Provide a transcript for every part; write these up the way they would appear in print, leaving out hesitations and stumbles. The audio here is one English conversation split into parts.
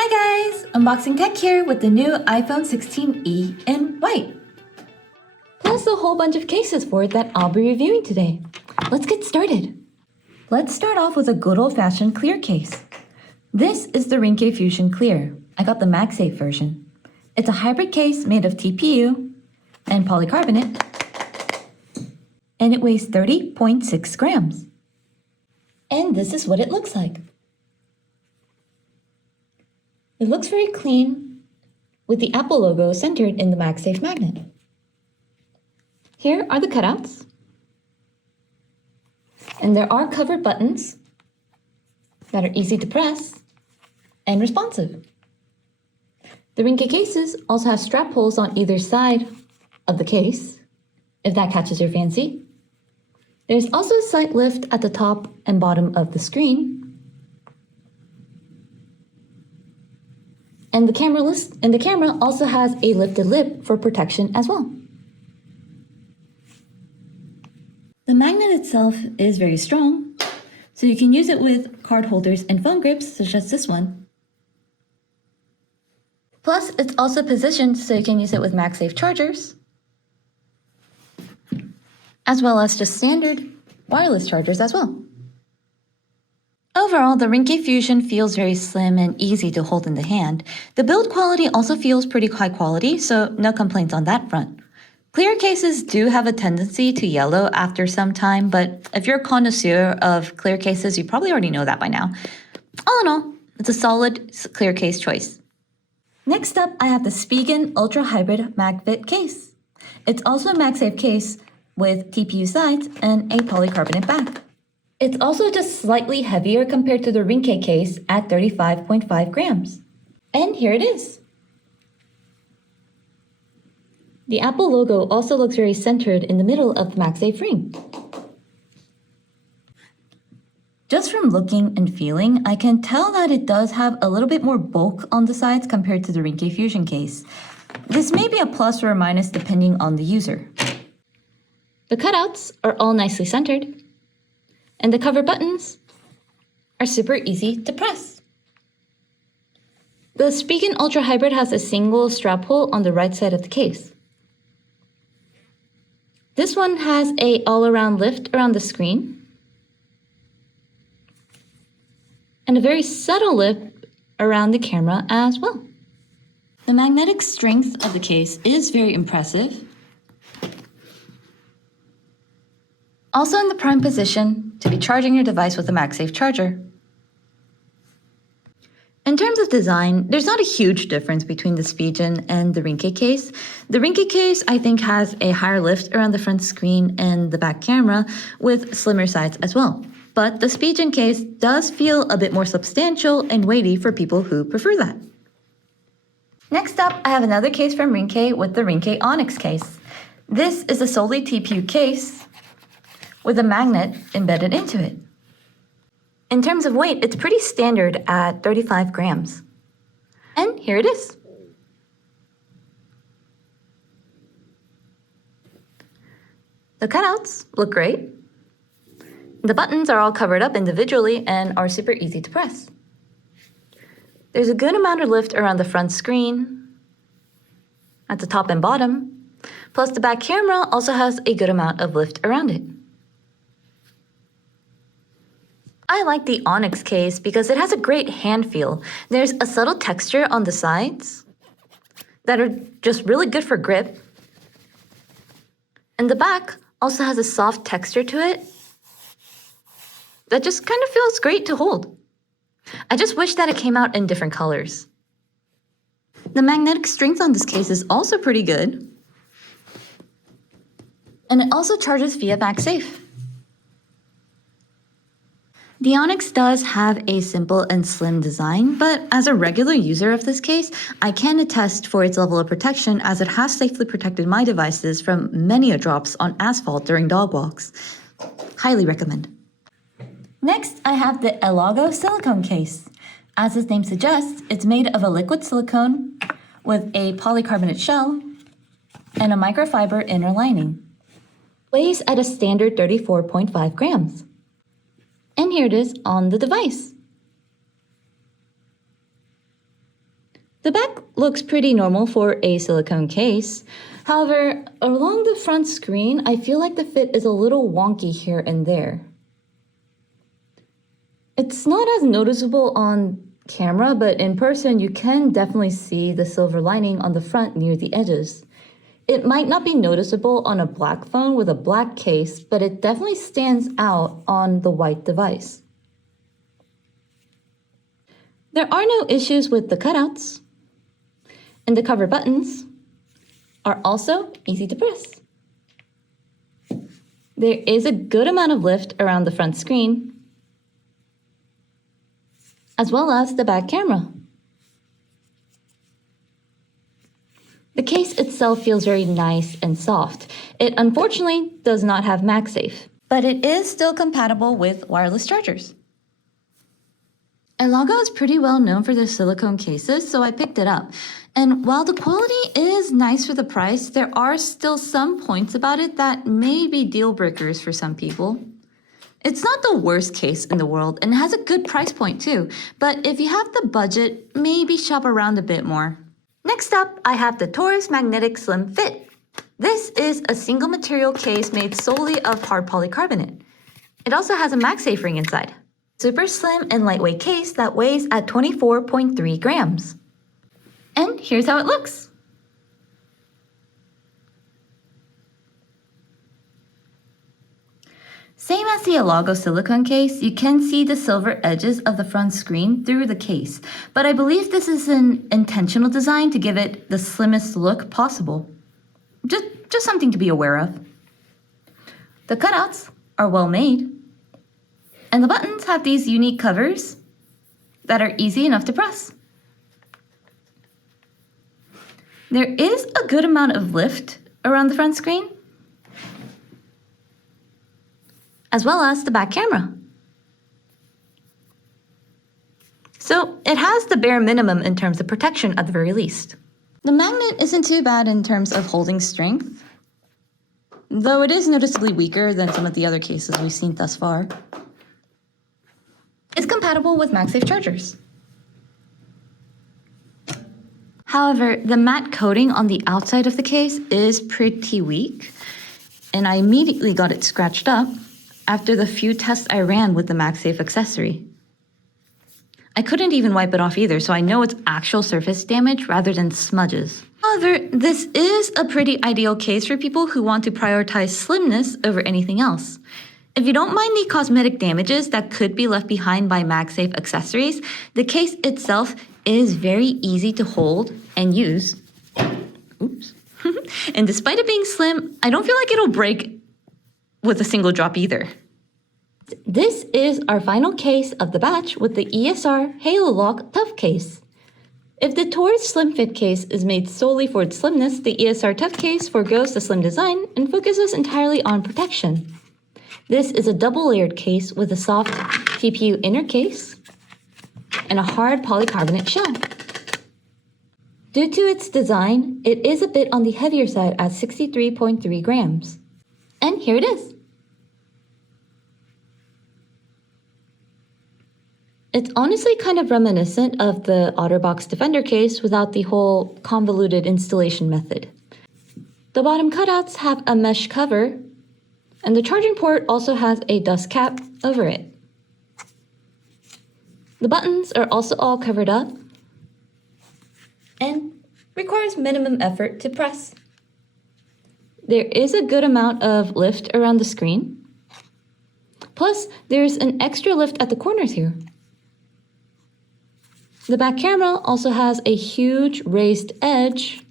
Hi guys! Unboxing Tech here with the new iPhone 16e in white. Plus a whole bunch of cases for it that I'll be reviewing today. Let's get started. Let's start off with a good old-fashioned clear case. This is the Ringke Fusion Clear. I got the MagSafe version. It's a hybrid case made of TPU and polycarbonate, and it weighs 30.6 grams. And this is what it looks like. It looks very clean, with the Apple logo centered in the MagSafe magnet. Here are the cutouts. And there are covered buttons that are easy to press and responsive. The Ringke cases also have strap holes on either side of the case, if that catches your fancy. There's also a slight lift at the top and bottom of the screen. And the camera also has a lifted lip for protection as well. The magnet itself is very strong, so you can use it with card holders and phone grips, such as this one. Plus, it's also positioned so you can use it with MagSafe chargers, as well as just standard wireless chargers as well. Overall, the Ringke Fusion feels very slim and easy to hold in the hand. The build quality also feels pretty high quality, so no complaints on that front. Clear cases do have a tendency to yellow after some time, but if you're a connoisseur of clear cases, you probably already know that by now. All in all, it's a solid clear case choice. Next up, I have the Spigen Ultra Hybrid MagFit case. It's also a MagSafe case with TPU sides and a polycarbonate back. It's also just slightly heavier compared to the Ringke case at 35.5 grams. And here it is. The Apple logo also looks very centered in the middle of the MagSafe ring. Just from looking and feeling, I can tell that it does have a little bit more bulk on the sides compared to the Ringke Fusion case. This may be a plus or a minus depending on the user. The cutouts are all nicely centered, and the cover buttons are super easy to press. The Spigen Ultra Hybrid has a single strap hole on the right side of the case. This one has an all-around lift around the screen and a very subtle lift around the camera as well. The magnetic strength of the case is very impressive. Also in the prime position to be charging your device with a MagSafe charger. In terms of design, there's not a huge difference between the Spigen and the Ringke case. The Ringke case, I think, has a higher lift around the front screen and the back camera with slimmer sides as well. But the Spigen case does feel a bit more substantial and weighty for people who prefer that. Next up, I have another case from Ringke with the Ringke Onyx case. This is a solely TPU case with a magnet embedded into it. In terms of weight, it's pretty standard at 35 grams. And here it is. The cutouts look great. The buttons are all covered up individually and are super easy to press. There's a good amount of lift around the front screen, at the top and bottom, plus the back camera also has a good amount of lift around it. I like the Onyx case because it has a great hand feel. There's a subtle texture on the sides that are just really good for grip. And the back also has a soft texture to it that just kind of feels great to hold. I just wish that it came out in different colors. The magnetic strength on this case is also pretty good. And it also charges via MagSafe. The Onyx does have a simple and slim design, but as a regular user of this case, I can attest for its level of protection as it has safely protected my devices from many drops on asphalt during dog walks. Highly recommend. Next, I have the Elago silicone case. As its name suggests, it's made of a liquid silicone with a polycarbonate shell and a microfiber inner lining. Weighs at a standard 34.5 grams. And here it is on the device. The back looks pretty normal for a silicone case. However, along the front screen, I feel like the fit is a little wonky here and there. It's not as noticeable on camera, but in person, you can definitely see the silver lining on the front near the edges. It might not be noticeable on a black phone with a black case, but it definitely stands out on the white device. There are no issues with the cutouts, and the cover buttons are also easy to press. There is a good amount of lift around the front screen, as well as the back camera. The case itself feels very nice and soft. It unfortunately does not have MagSafe, but it is still compatible with wireless chargers. Elago is pretty well known for their silicone cases, so I picked it up. And while the quality is nice for the price, there are still some points about it that may be deal breakers for some people. It's not the worst case in the world and has a good price point too, but if you have the budget, maybe shop around a bit more. Next up, I have the Taurus Magnetic Slim Fit. This is a single material case made solely of hard polycarbonate. It also has a MagSafe ring inside. Super slim and lightweight case that weighs at 24.3 grams. And here's how it looks. Same as the Elago silicone case, you can see the silver edges of the front screen through the case, but I believe this is an intentional design to give it the slimmest look possible. Just something to be aware of. The cutouts are well made, and the buttons have these unique covers that are easy enough to press. There is a good amount of lift around the front screen, as well as the back camera. So it has the bare minimum in terms of protection at the very least. The magnet isn't too bad in terms of holding strength, though it is noticeably weaker than some of the other cases we've seen thus far. It's compatible with MagSafe chargers. However, the matte coating on the outside of the case is pretty weak, and I immediately got it scratched up after the few tests I ran with the MagSafe accessory. I couldn't even wipe it off either, so I know it's actual surface damage rather than smudges. However, this is a pretty ideal case for people who want to prioritize slimness over anything else. If you don't mind the cosmetic damages that could be left behind by MagSafe accessories, the case itself is very easy to hold and use. Oops. And despite it being slim, I don't feel like it'll break with a single drop either. This is our final case of the batch with the ESR Halo Lock Tough Case. If the Taurus Slim Fit case is made solely for its slimness, the ESR Tough Case forgoes the slim design and focuses entirely on protection. This is a double-layered case with a soft TPU inner case and a hard polycarbonate shell. Due to its design, it is a bit on the heavier side at 63.3 grams. And here it is. It's honestly kind of reminiscent of the OtterBox Defender case without the whole convoluted installation method. The bottom cutouts have a mesh cover, and the charging port also has a dust cap over it. The buttons are also all covered up and requires minimum effort to press. There is a good amount of lift around the screen. Plus, there's an extra lift at the corners here. The back camera also has a huge raised edge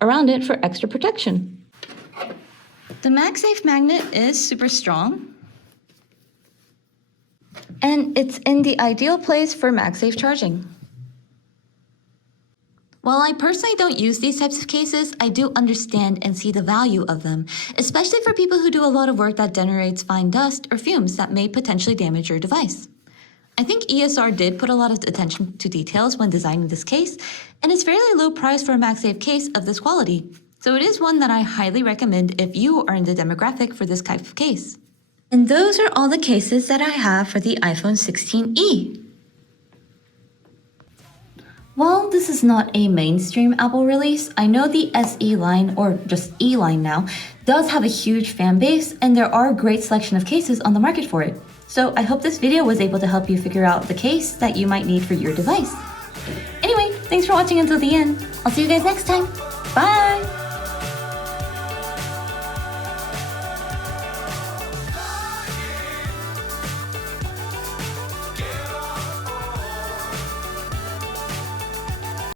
around it for extra protection. The MagSafe magnet is super strong, and it's in the ideal place for MagSafe charging. While I personally don't use these types of cases, I do understand and see the value of them, especially for people who do a lot of work that generates fine dust or fumes that may potentially damage your device. I think ESR did put a lot of attention to details when designing this case, and it's fairly low price for a MagSafe case of this quality, so it is one that I highly recommend if you are in the demographic for this type of case. And those are all the cases that I have for the iPhone 16e. While this is not a mainstream Apple release, I know the SE line, or just E line now, does have a huge fan base, and there are a great selection of cases on the market for it. So I hope this video was able to help you figure out the case that you might need for your device. Anyway, thanks for watching until the end. I'll see you guys next time. Bye!